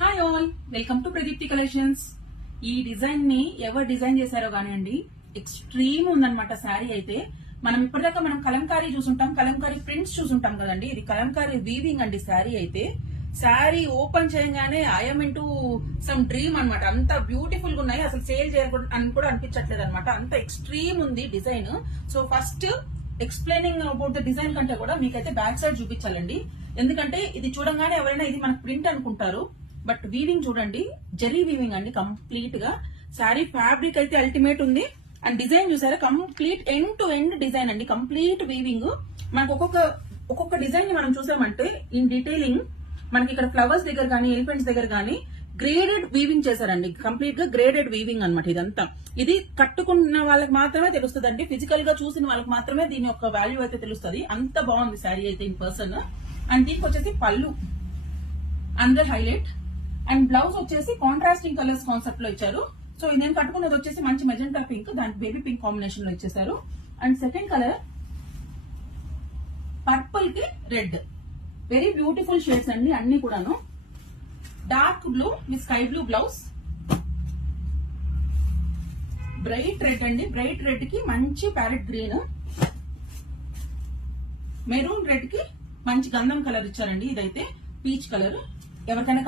Hi all, welcome to Pradeepti collections. ఈ design ని ఎవరు డిజైన్ చేశారో కానివ్వండి, ఎక్స్ట్రీమ్ ఉందన్నమాట. శారీ అయితే మనం ఇప్పటిదాకా కలంకారీ చూసుంటాం, కలంకారీ ప్రింట్స్ చూసుంటాం కదండి. ఇది కలంకారీ వీవింగ్ అండి. శారీ అయితే శారీ ఓపెన్ చేయగానే ఐఎమ్ ఇంటూ సమ్ డ్రీమ్ అనమాట. అంత బ్యూటిఫుల్ గా ఉన్నాయి. అసలు సేల్ చేయకూడదు అని కూడా అనిపించట్లేదు అనమాట. అంత ఎక్స్ట్రీమ్ ఉంది design. So first explaining about the design కంటే కూడా మీకైతే బ్యాక్ సైడ్ చూపించాలండి. ఎందుకంటే ఇది చూడంగానే ఎవరైనా ఇది మనకు ప్రింట్ అనుకుంటారు, బట్ వీవింగ్ చూడండి, జరీ వీవింగ్ అండి కంప్లీట్ గా. శారీ ఫ్యాబ్రిక్ అయితే అల్టిమేట్ ఉంది. అండ్ డిజైన్ చూసారా, complete end to end design అండి, కంప్లీట్ వీవింగ్. మనకు ఒక్కొక్క డిజైన్ ని మనం చూసామంటే ఇన్ డీటెయిలింగ్ మనకి ఇక్కడ ఫ్లవర్స్ దగ్గర కానీ, ఎలిఫెంట్స్ దగ్గర కానీ గ్రేడెడ్ వీవింగ్ చేశారండి. కంప్లీట్ గా గ్రేడెడ్ వీవింగ్ అనమాట ఇదంతా. ఇది కట్టుకున్న వాళ్ళకి మాత్రమే తెలుస్తుంది అండి. ఫిజికల్ గా చూసిన వాళ్ళకి మాత్రమే దీని యొక్క వాల్యూ అయితే తెలుస్తుంది. అంత బాగుంది శారీ అయితే ఇన్ పర్సన్. అండ్ దీనికి వచ్చేసి పళ్ళు అందర్ హైలైట్, అండ్ బ్లౌజ్ వచ్చేసి కాంట్రాస్టింగ్ కలర్స్ కాన్సెప్ట్ లో ఇచ్చారు. సో నేను కట్టుకున్నది వచ్చేసి మంచి మెజెంటా పింక్, దానికి బేబీ పింక్ కాంబినేషన్ లో ఇచ్చేసారు. అండ్ సెకండ్ కలర్ పర్పుల్ కి రెడ్, వెరీ బ్యూటిఫుల్ షేడ్స్ అండి అన్ని కూడాను. Dark blue with sky blue blouse, bright red అండి, బ్రైట్ రెడ్ కి మంచి ప్యారెట్ గ్రీన్, మెరూన్ రెడ్ కి మంచి గంధం కలర్ ఇచ్చారండి. ఇదైతే పీచ్ కలర్. ఎవరికైనా